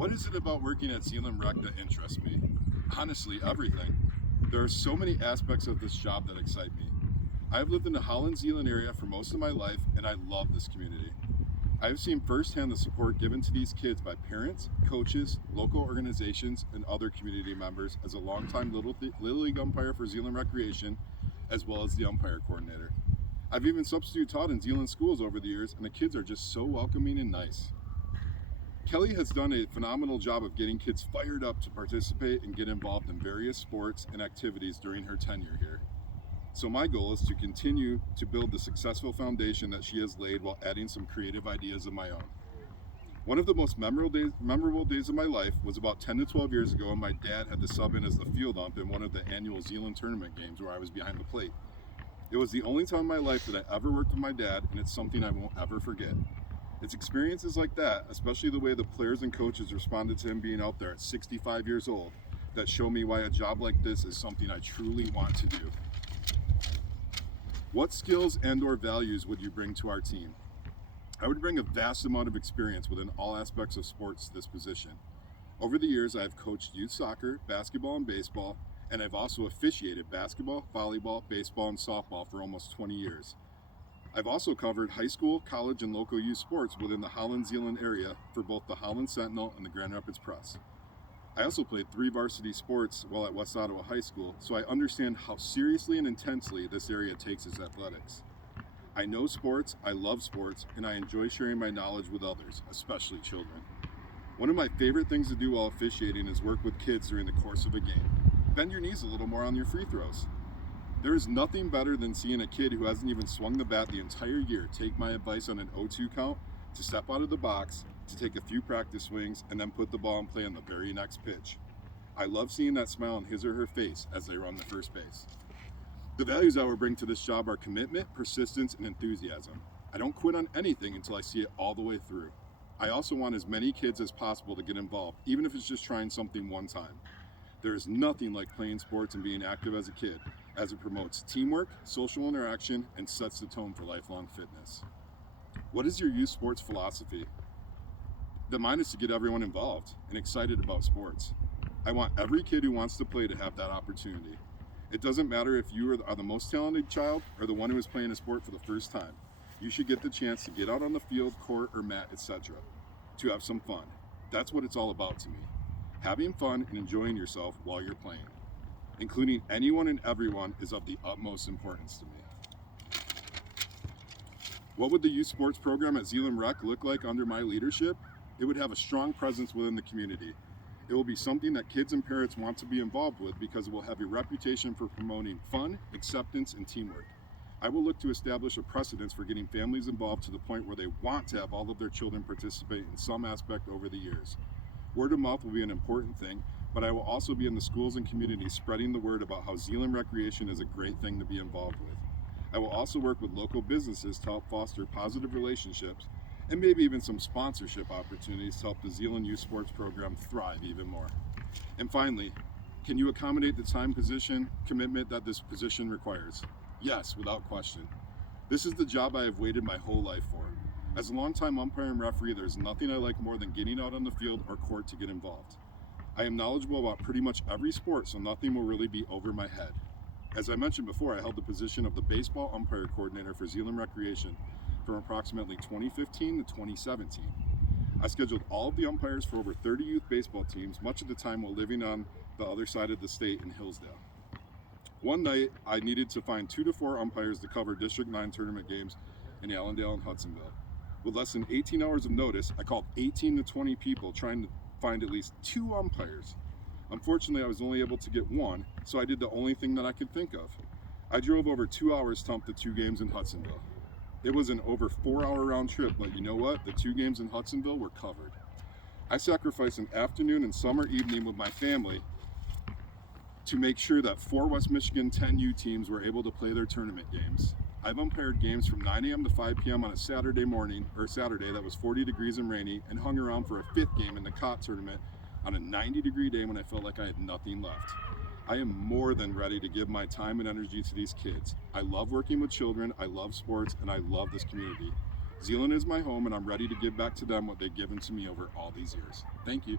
What is it about working at Zeeland Rec that interests me? Honestly, everything. There are so many aspects of this job that excite me. I have lived in the Holland-Zeeland area for most of my life, and I love this community. I have seen firsthand the support given to these kids by parents, coaches, local organizations, and other community members as a longtime Little League umpire for Zeeland Recreation, as well as the umpire coordinator. I've even substitute taught in Zeeland schools over the years, and the kids are just so welcoming and nice. Kelly has done a phenomenal job of getting kids fired up to participate and get involved in various sports and activities during her tenure here. So my goal is to continue to build the successful foundation that she has laid while adding some creative ideas of my own. One of the most memorable days of my life was about 10 to 12 years ago when my dad had to sub in as the field ump in one of the annual Zeeland tournament games where I was behind the plate. It was the only time in my life that I ever worked with my dad, and it's something I won't ever forget. It's experiences like that, especially the way the players and coaches responded to him being out there at 65 years old, that show me why a job like this is something I truly want to do. What skills and/or values would you bring to our team? I would bring a vast amount of experience within all aspects of sports to this position. Over the years, I have coached youth soccer, basketball, and baseball, and I've also officiated basketball, volleyball, baseball, and softball for almost 20 years. I've also covered high school, college, and local youth sports within the Holland-Zeeland area for both the Holland Sentinel and the Grand Rapids Press. I also played 3 varsity sports while at West Ottawa High School, so I understand how seriously and intensely this area takes its athletics. I know sports, I love sports, and I enjoy sharing my knowledge with others, especially children. One of my favorite things to do while officiating is work with kids during the course of a game. Bend your knees a little more on your free throws. There is nothing better than seeing a kid who hasn't even swung the bat the entire year take my advice on an 0-2 count, to step out of the box, to take a few practice swings, and then put the ball in play on the very next pitch. I love seeing that smile on his or her face as they run the first base. The values I will bring to this job are commitment, persistence, and enthusiasm. I don't quit on anything until I see it all the way through. I also want as many kids as possible to get involved, even if it's just trying something one time. There is nothing like playing sports and being active as a kid, as it promotes teamwork, social interaction, and sets the tone for lifelong fitness. What is your youth sports philosophy? Mine is to get everyone involved and excited about sports. I want every kid who wants to play to have that opportunity. It doesn't matter if you are the most talented child or the one who is playing a sport for the first time. You should get the chance to get out on the field, court, or mat, etc. to have some fun. That's what it's all about to me. Having fun and enjoying yourself while you're playing. Including anyone and everyone is of the utmost importance to me. What would the youth sports program at Zeeland Rec look like under my leadership? It would have a strong presence within the community. It will be something that kids and parents want to be involved with because it will have a reputation for promoting fun, acceptance, and teamwork. I will look to establish a precedence for getting families involved to the point where they want to have all of their children participate in some aspect over the years. Word of mouth will be an important thing, but I will also be in the schools and communities spreading the word about how Zeeland Recreation is a great thing to be involved with. I will also work with local businesses to help foster positive relationships and maybe even some sponsorship opportunities to help the Zeeland Youth Sports Program thrive even more. And finally, can you accommodate the time commitment that this position requires? Yes, without question. This is the job I have waited my whole life for. As a longtime umpire and referee, there's nothing I like more than getting out on the field or court to get involved. I am knowledgeable about pretty much every sport, so nothing will really be over my head. As I mentioned before, I held the position of the baseball umpire coordinator for Zeeland Recreation from approximately 2015 to 2017. I scheduled all of the umpires for over 30 youth baseball teams, much of the time while living on the other side of the state in Hillsdale. One night, I needed to find 2 to 4 umpires to cover District 9 tournament games in Allendale and Hudsonville. With less than 18 hours of notice, I called 18 to 20 people trying to find at least 2 umpires. Unfortunately, I was only able to get 1, so I did the only thing that I could think of. I drove over 2 hours to ump the 2 games in Hudsonville. It was an over 4-hour round trip, but you know what? The 2 games in Hudsonville were covered. I sacrificed an afternoon and summer evening with my family to make sure that 4 West Michigan 10U teams were able to play their tournament games. I've umpired games from 9 a.m. to 5 p.m. on a Saturday that was 40 degrees and rainy, and hung around for a 5th game in the COT tournament on a 90-degree day when I felt like I had nothing left. I am more than ready to give my time and energy to these kids. I love working with children, I love sports, and I love this community. Zeeland is my home, and I'm ready to give back to them what they've given to me over all these years. Thank you.